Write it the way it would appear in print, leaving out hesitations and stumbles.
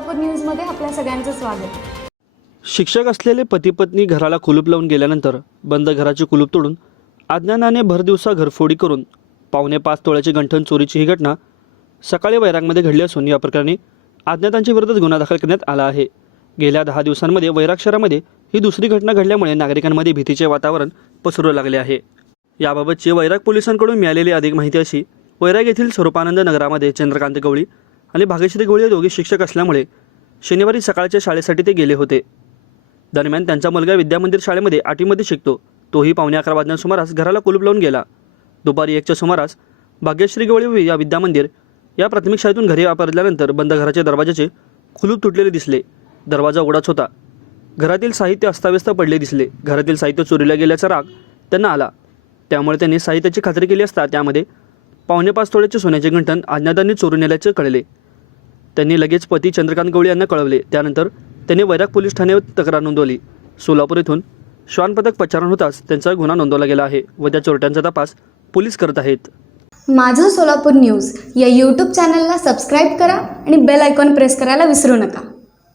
सोलापूर न्यूजमध्ये आपल्या सगळ्यांचं स्वागत। शिक्षक असलेले पती पत्नी घराला कुलूप लावून गेल्यानंतर बंद घराचे कुलूप तोडून अज्ञानाने भरदिवसा घरफोडी करून 5.25 तोळ्याची गंठण चोरीची ही घटना सकाळी वैरागमध्ये घडली असून या प्रकरणी अज्ञातांच्या विरोधात गुन्हा दाखल करण्यात आला आहे। गेल्या 10 दिवसांमध्ये वैराग शहरामध्ये ही दुसरी घटना घडल्यामुळे नागरिकांमध्ये भीतीचे वातावरण पसरू लागले आहे। याबाबतची वैराग पोलिसांकडून मिळालेली अधिक माहिती अशी, वैराग येथील स्वरूपानंद नगरामध्ये चंद्रकांत गवळी आणि भाग्यश्री गवळी हे दोघे शिक्षक असल्यामुळे शनिवारी सकाळच्या शाळेसाठी ते गेले होते। दरम्यान त्यांचा मुलगा विद्यामंदिर शाळेमध्ये 8वीमध्ये शिकतो। तोही 11:15 वाजण्याच्या सुमारास घराला कुलूप लावून गेला। दुपारी 1च्या सुमारास भाग्यश्री गवळी या विद्यामंदिर या प्राथमिक शाळेतून घरी परतल्यानंतर बंद घराच्या दरवाजाचे कुलूप तुटलेले दिसले। दरवाजा उघडाच होता। घरातील साहित्य अस्ताव्यस्त पडले दिसले। घरातील साहित्य चोरीला गेल्याचा राग त्यांना आला, त्यामुळे त्यांनी साहित्याची खात्री केली असता त्यामध्ये 5.25 तोळ्याचे सोन्याचे गंठण अज्ञातांनी चोरून नेल्याचे कळले। त्यांनी लगेच पती चंद्रकांत गवळी यांना कळवले। त्यानंतर त्यांनी वैराग पोलीस ठाण्यावर तक्रार नोंदवली। सोलापूर येथून श्वान पथक पच्छारण होताच त्यांचा गुन्हा नोंदवला गेला आहे व त्या चोरट्यांचा तपास पोलीस करत आहेत। माझं सोलापूर न्यूज या यूट्यूब चॅनलला सबस्क्राईब करा आणि बेल आयकॉन प्रेस करायला विसरू नका।